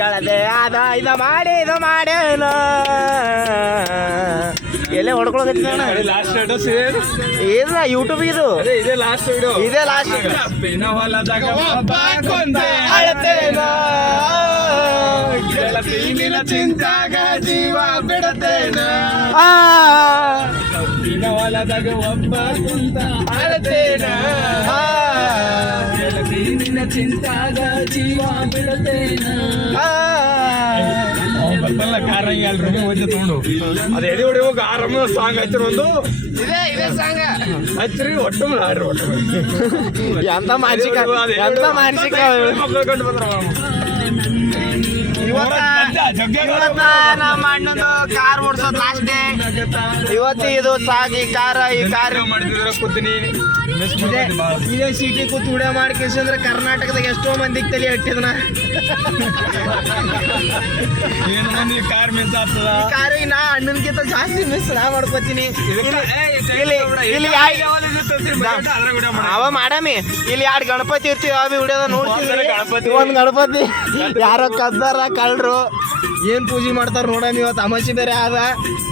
ಗೆಳದೆ ಅದ ಇದು ಮಾಡೇನ ಎಲ್ಲೇ ಹೊಡ್ಕೊಳಕತ್ತಿನ ಇಲ್ಲ ಯೂಟ್ಯೂಬ್ ಇದು ಇದೇ ಲಾಸ್ಟ್ ಚಿಂತಾಗ ಜೀವ ಬಿಡತೇನ ಹೊಲದಾಗ ಒಬ್ಬ ಕುಂತ ಅಳತೇನ ನಿನ್ನ ಚಿಂತಾಗ ಜೀವ ಬಿಡತೇನ ಕಾರಂಗಿ ಅಲ್ರಿ ಒಂದೇ ತಗೊಂಡು ಅದ ಎದೆ ಹೊಡಿ ಹೋಗಿ ಆರಾಮ ಸಾಂಗ್ ಹಚ್ಚಿರ ಒಂದು ಇದೇ ಸಾಂಗ್ ಹಚ್ಚ್ರಿ ಒಟ್ಟು ಹಾಡ್ರಿ ಒಟ್ಟು ಎಂತ ಮಾನಸಿಕ ನಮ್ಮ ಅಣ್ಣಂದು ಕಾರ್ ಓಡಿಸೋದು ಲಾಸ್ಟ್ ಡೇ ಇವತ್ತು ಇದು ಸಾಗಿ ಈ ಕಾರ್ ಮಾಡ್ತಿದ್ರ ಕೂತೀನಿ ಇದೇ ಸಿಟಿ ಕೂತ್ ವಿಡಿಯೋ ಮಾಡ್ಕೇಸಂದ್ರೆ ಕರ್ನಾಟಕದಾಗ ಎಷ್ಟೋ ಮಂದಿಗೆ ತಲೆ ಹಟ್ಟಿದ್ನ ಕಾರ್ ಮಿಸ್ ಆಗ್ತದ ಕಾರಿಗೆ ನಾ ಅಣ್ಣನ್ಕಿಂತ ಜಾಸ್ತಿ ಮಿಸ್ ನಾ ಮಾಡ್ಕೋತೀನಿ ಅವ ಮಾಡಮಿ ಇಲ್ಲಿ 2 ಗಣಪತಿ ಇರ್ತೀವಿ ಅವಿ ವಿಡಿಯೋದ ನೋಡ್ತೀವಿ ಒಂದ್ ಗಣಪತಿ ಯಾರೋ ಕದ್ದಾರ ಕಳ್ರು ಏನ್ ಪೂಜೆ ಮಾಡ್ತಾರ ನೋಡಮ್ ಇವತ್ತು ಅಮಾಸಿ ಬೇರೆ ಆದ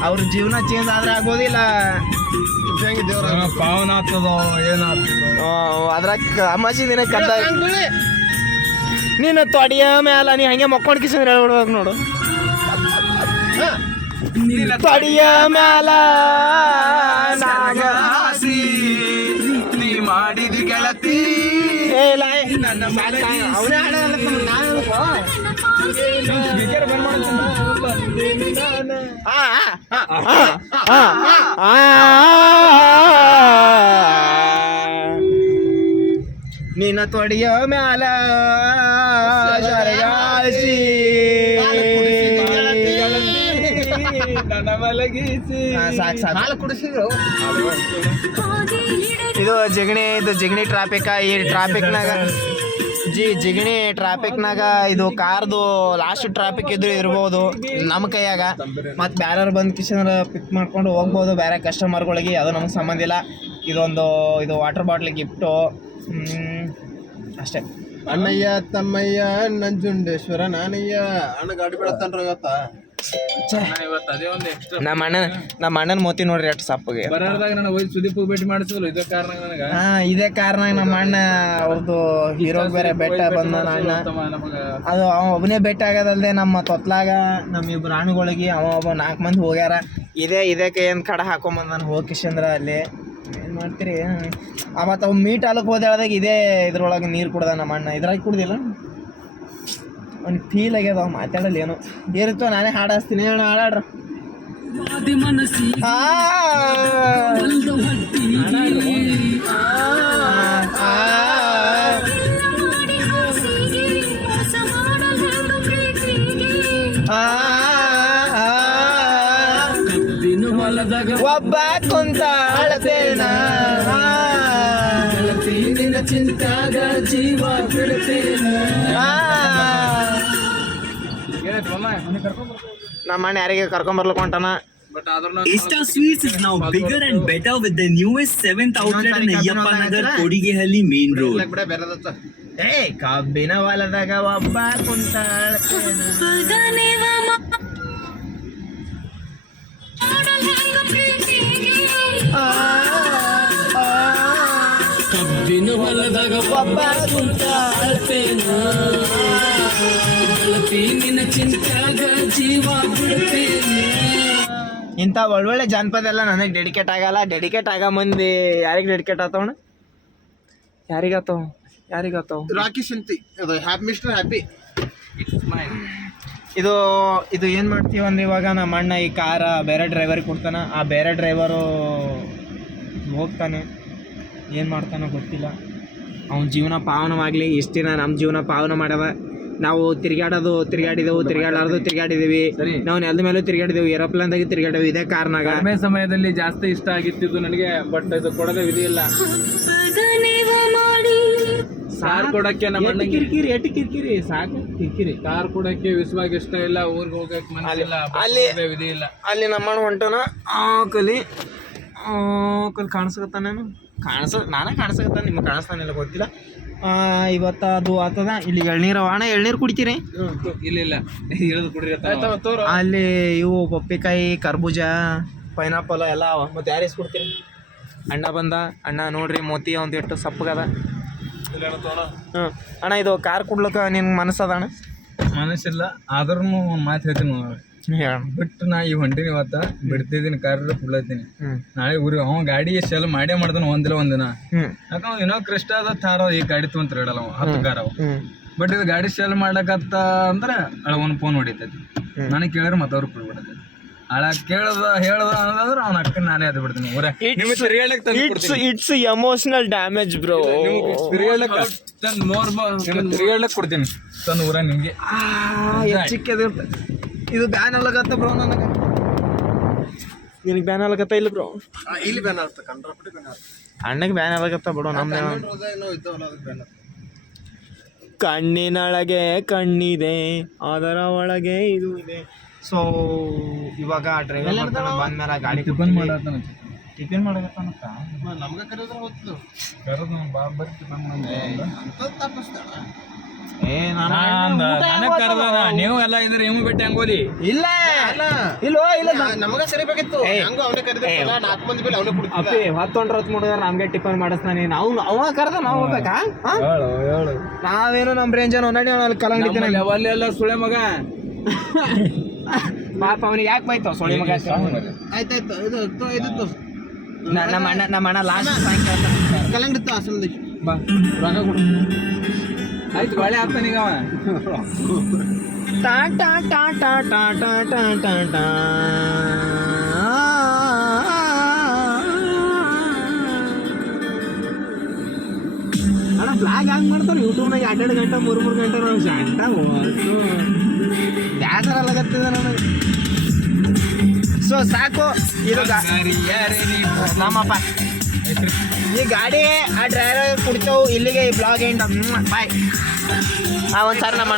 ಅವ್ರ ಜೀವನ ಚೇಂಜ್ ಆದ್ರೆ ಆಗೋದಿಲ್ಲ ಪಾವನ ಆಗ್ತದೋ ಏನಾಗ್ತದೋ ಅದ್ರಾಗ ಅಮಾಸಿ ದಿನ ಕದ್ದ ನೀನು ತೊಡಿಯ ಮ್ಯಾಲ ನೀ ಹಂಗೆ ಮಕ್ಕೊಂಡ್ ಕಿಸಂದ್ರೆ ಹೇಳ್ಬಿಡ್ಬೇಕು ನೋಡು ತೊಡಿಯ ಮ್ಯಾಲ ನಾಗಸಿ ನೀ ಮಾಡಿದಿ ಗೆಳತಿ ನನ್ನ ಅವನೇ ನಿನ್ನ ತೊಡಿಯ ಮ್ಯಾಲ ಶರಗಾಸಿ ಇದು ಜಿಗಣಿ ಟ್ರಾಫಿಕ್ ಈ ಟ್ರಾಫಿಕ್ನಾಗ ಜಿಗಣಿ ಟ್ರಾಫಿಕ್ನಾಗ ಇದು ಕಾರ್ದು ಲಾಸ್ಟ್ ಟ್ರಾಫಿಕ್ ಇರ್ಬೋದು ನಮ್ಮ ಕೈಯಾಗ ಮತ್ತು ಬ್ಯಾರರ್ ಬಂದು ಕಿಶನ್ ಪಿಕ್ ಮಾಡ್ಕೊಂಡು ಹೋಗ್ಬೋದು ಬೇರೆ ಕಸ್ಟಮರ್ಗಳಿಗೆ ಅದು ನಮ್ಗೆ ಸಂಬಂಧ ಇಲ್ಲ ಇದು ವಾಟರ್ ಬಾಟ್ಲ್ ಗಿಫ್ಟು ಅಷ್ಟೇ ಅಣ್ಣಯ್ಯ ತಮ್ಮಯ್ಯ ನಂಜುಂಡೇಶ್ವರ ನಾನಯ್ಯ ಅಣ್ಣ ಗಾಡಿ ಬೆಳತ್ತನ್ರ ಇವತ್ತ ನಮ್ಮ ಅಣ್ಣನ ಮೋತಿ ನೋಡ್ರಿ ಅಷ್ಟು ಸಪ್ಪಗೆ ಸುದೀಪ್ ಭೇಟಿ ಮಾಡಿಸಲ್ಲ ಇದೇ ಕಾರಣ ಇದೇ ಕಾರಣ ನಮ್ಮ ಅಣ್ಣ ಅವ್ರದ್ದು ಹೀರೋ ಬೇರೆ ಬೆಟ್ಟ ಬಂದ ಅಣ್ಣ ಅದು ಅವ ಒಬ್ಬನೇ ಬೆಟ್ಟ ಆಗೋದಲ್ದೆ ನಮ್ಮ ತೊತ್ಲಾಗ ನಮ್ಮ ಇಬ್ಬರು ಹಣ್ಣುಗಳಿಗೆ ಅವ ಒಬ್ಬ 4 ಮಂದಿ ಹೋಗ್ಯಾರ ಇದಕ್ಕೆ ಏನು ಕಡ ಹಾಕೊಂಬಂದ ನಾನು ಹೋಗಿಸಂದ್ರ ಅಲ್ಲಿ ಏನು ಮಾಡ್ತೀರಿ ಮತ್ತು ಅವ್ ಮೀಟ್ ಹಾಲಕ್ಕೆ ಹೋದಾಗ ಇದೇ ಇದ್ರೊಳಗೆ ನೀರು ಕುಡ್ದ ನಮ್ಮ ಅಣ್ಣ ಇದ್ರಾಗ ಕುಡ್ದಿಲ್ಲ ಅವ್ನಿಗೆ ಫೀಲ್ ಆಗ್ಯದ ಅವ್ ಮಾತಾಡಲ್ಲ ಏನೋ ಏನಿತ್ತು ನಾನೇ ಹಾಡು ಹಚ್ತೀನಿ ಅಣ್ಣ ಹಾಡಾಡ್ರ ಒಬ್ಬ ಕುಂತ ಅಳತೇನ ಚಿಂತಾಗ ಜೀವ ಬಿಡ್ತೇನ ನಮ್ಮ ಅಣ್ಣ ಯಾರಿಗೆ ಕರ್ಕೊಂಬರ್ಲಿಕ್ಕೆ ಹೊಂಟಾನ Ista Sweets is now bigger and better with the newest 7th outlet in Ayyappa Nagar, Kodigehalli main road. ಕಬ್ಬಿನ ಹೊಲದಾಗ ಒಬ್ಬ ಕುಂತ ಕಬ್ಬಿನ ಹೊಲದಾಗ ಒಬ್ಬ ಕುಂತ ಇಂಥ ಒಳ್ಳೊಳ್ಳೆ ಜಾನಪದ ಎಲ್ಲ ನನಗೆ ಡೆಡಿಕೇಟ್ ಆಗಲ್ಲ. ಡೆಡಿಕೇಟ್ ಆಗ ಮಂದಿ ಯಾರಿಗೆ ಡೆಡಿಕೇಟ್ ಆತವಣ? ಯಾರಿಗಾತವ? ರಾಕಿ ಸಿಂತಿ ಹ್ಯಾಪಿ ಮಿಸ್ಟರ್ ಹ್ಯಾಪಿ. ಇದು ಏನು ಮಾಡ್ತೀವಿ ಅಂದ್ರೆ ಇವಾಗ ನಮ್ಮ ಅಣ್ಣ ಈ ಕಾರ ಬೇರೆ ಡ್ರೈವರಿಗೆ ಕೊಡ್ತಾನೆ. ಆ ಬೇರೆ ಡ್ರೈವರು ಹೋಗ್ತಾನೆ, ಏನು ಮಾಡ್ತಾನೋ ಗೊತ್ತಿಲ್ಲ. ಅವನ ಜೀವನ ಪಾವನವಾಗಲಿ. ಇಷ್ಟು ದಿನ ನಮ್ಮ ಜೀವನ ಪಾವನ ಮಾಡವ. ನಾವು ತಿರುಗಾಡಿದ್ದೀವಿ. ನಾವು ನೆಲದ ಮೇಲೂ ತಿರುಗಾಡಿದೆವು, ಏರೋಪ್ಲೇನ್ದಾಗೆ ತಿರುಗಾಡಿದೆವು. ಇದೇ ಕಾರ್ನಾಗ ಕಡಿಮೆ ಸಮಯದಲ್ಲಿ ಜಾಸ್ತಿ ಇಷ್ಟ ಆಗಿತ್ತು ನನಗೆ. ಬಟ್ ಇದು ಕೊಡೋದೇ ವಿಧಿ ಇಲ್ಲ. ಕಾರ್ ಕೊಡಕ್ಕೆ ನಮ್ಮ ಅಣ್ಣಂಗೆ ಕಿರಿಕಿರಿ ಎಟ್ಟು ಕಿರಿಕಿರಿ ಸಾಕು ಕಿರಿಕಿರಿ. ಕಾರ್ ಕೊಡಕ್ಕೆ ವಿಶ್ವಾಗ ಇಷ್ಟ ಇಲ್ಲ, ಊರಿಗೆ ಹೋಗಕ್ಕೆ ಮನಸ್ಸಿಲ್ಲ, ಅಲ್ಲಿ ವಿಧಿ ಇಲ್ಲ. ಅಲ್ಲಿ ನಮ್ಮಣ್ಣ ಹೊಂಟನ ಕಲಿ ಕಾಣಿಸ್ಕತ್ತಾನೇನು ನಾನೇ ಕಾಣಿಸ್ಕತ್ತಾನೆ, ನಿಮ್ಗೆ ಕಾಣಿಸ್ತಾನಿಲ್ಲ ಗೊತ್ತಿಲ್ಲ. ಇವತ್ತು ಅದು ಆತದ. ಇಲ್ಲಿ ಎಳ್ನೀರು ಅಣ್ಣ ಎಳ್ನೀರು ಕುಡಿತೀರಿ? ಇಲ್ಲ ಇಳಿದು ಕುಡ್ರಿ. ಅಲ್ಲಿ ಇವು ಪಪ್ಪಿಕಾಯಿ, ಕರ್ಬೂಜ, ಪೈನಾಪಲ್ ಎಲ್ಲ ಅವ. ಮತ್ತೆ ಯಾರು ಇಸ್ಕೊಡ್ತೀರಿ? ಅಣ್ಣ ಬಂದ. ಅಣ್ಣ ನೋಡ್ರಿ ಮೋತಿ ಒಂದಿಟ್ಟು ಸಪ್ಪಗದ. ಹ್ಞೂ ಅಣ್ಣ ಇದು ಕಾರ್ ಕೊಡ್ಲಿಕ್ಕೆ ನಿನ್ಗೆ ಮನಸ್ಸದ ಅಣ್ಣ? ಮನಸ್ಸಿಲ್ಲ, ಆದ್ರೂ ಒಂದು ಮಾತು ಹೇಳ್ತೀನಿ. ಹೇಳ ಬಿಟ್ಟು ನಾ ಈ ಹೊಂಟಿನಿ, ಇವತ್ತ ಬಿಡ್ತಿದ್ದೀನಿ, ಕಾರ್ ಕುಡ್ಲತ್ತೀನಿ. ನಾಳೆ ಊರಿಗೆ ಅವ ಗಾಡಿ ಸೆಲ್ ಮಾಡೇ ಮಾಡ್ತಾನ ಒಂದಿನ. ಯಾಕಂದ್ರೆ ಇನ್ನೂ ಕ್ರಿಸ್ಟ ಅದ, ಥಾರ ಈ ಗಾಡಿ ತೊಗೊಂಡ್ ತಿರುಗಾಡಲ್ಲ ಅವ, 10 ಕಾರ್ ಅವ. ಬಟ್ ಇದು ಗಾಡಿ ಸೆಲ್ ಮಾಡಕತ್ತ ಅಂದ್ರೆ ಒಂದು ಫೋನ್ ಹೊಡಿತೈತಿ. ನನಗೆ ಕೇಳಿದ್ರೆ ಮತ್ತೆ ಅವ್ರಿಗೆ ಕೊಡ್ಬಿಡತ್ತೆ. ಹಳ ಹೇಳ್ದ ಅನ್ನೋದಾದ್ರೆ ಅವ್ನ ಅಕ್ಕ ನಾನೇ ಅದು ಬಿಡ್ತೀನಿ ಊರ. It's emotional damage bro. ತಿರುಗಾಡ್ಲಕ್ ಕೊಡ್ತೀನಿ ತಂದು ಊರ ನಿಮ್ಗೆ. ಇದು ಬ್ಯಾನ್ ಅಲ್ಲಗತ್ತ ಬ್ರೋ. ನನಗೆ ನಿನಗೆ ಬ್ಯಾನ್ ಅಲ್ಲಗತ್ತ ಇಲ್ಲ ಬ್ರೋ? ಇಲ್ಲಿ ಬ್ಯಾನ್ ಆಗ್ತ ಕಂಡ್ರಪಟ್ಟಿ ಬ್ಯಾನ್ ಆಗ್ತ. ಅಣ್ಣಗೆ ಬ್ಯಾನ್ ಅಲ್ಲಗತ್ತ ಬಿಡು. ನಮ್ಮ ಕಣ್ಣಿನೊಳಗೆ ಕಣ್ಣಿದೆ, ಅದರ ಒಳಗೆ ಇದು ಇದೆ. ಸೊ ಇವಾಗ ಡ್ರೈವರ್ ಬಂದ್ಮೇಲೆ ಗಾಡಿ ಟಿಫನ್ ಮಾಡತ್ತಾನ. ಟಿಫಿನ್ ಮಾಡಕತ್ತಾನತ್ತ. ನಮ್ಗೆ ಕರೆದ್ರೆ ಹೋಗ್ತದೆ, ಕರೆದು ಬಾ ಬರ್ರಿ ಟಿಫನ್ ನೀವು ಎಲ್ಲ ಇದ್ರೆ ನೀವು ಬಿಟ್ಟು ಹೆಂಗೋದಿ? ಇಲ್ಲ ಇಲ್ವೋ ಇಲ್ಲ ನಮಗ ಸರಿ ಬೇಕಿತ್ತು. ಅಪ್ಪಿ ಹೊತ್ತೊಂಡ್ರ ಮಾಡಿದ್ರೆ ನಮ್ಗೆ ಟಿಫನ್ ಮಾಡಿಸ್ತಾನೆ. ನಾವು ಅವ ಕರೆದ ನಾವು ಹೋಗ್ಬೇಕಾ? ನಾವೇನು ನಮ್ಮ ರೇಂಜ್ ನೋಡಿ ಅಲ್ಲಿ ಕಲಂಗಡಿ ಅಲ್ಲೆಲ್ಲ ಸುಳೆ ಮಗ. ಪಾಪ ಅವನಿಗೆ ಯಾಕೆ ಬೈತಾವ ಸೊಳ್ಳೆ ಮಗ? ಆಯ್ತಾಯ್ತು, ಇದು ನಮ್ಮ ಅಣ್ಣ ಲಾಸ್ಟ್ ಸಾಯಂಕಾಲ ಕಲಂಗಡಿ ಹಾಸನದಿ ಬಾ ರೊಕ್ಕ ಕೊಡು. ಆಯ್ತು ಬಾಳೆ ಆಗ್ತಾನೀಗ ಅವ. ಟಾ ಟಾ ಟಾ ಟಾ ಟಾ ಟಾ ಟಾ ಟಾ ಟಾ. ಅಣ್ಣ ಬ್ಲಾಗ್ ಹ್ಯಾಂಗ್ ಮಾಡ್ತಾರೆ ಯೂಟ್ಯೂಬ್ನಾಗ 2 ಗಂಟೆ 3 ಗಂಟೆ ಗಂಟ ಬ್ಯಾಸರ ಅಲ್ಲಾಗತ್ತಿದ ನನಗೆ. ಸೊ ಸಾಕು ಇದು ನಮ್ಮಪ್ಪ ಈ ಗಾಡಿ ಆ ಡ್ರೈವರ್ ಕುಡ್ತೇವೆ. ಇಲ್ಲಿಗೆ ಈ ಬ್ಲಾಗ್ ಎಂಡ್. ಬಾಯ್. ಒಂದ್ಸಾರಿ ನಮ್ಮ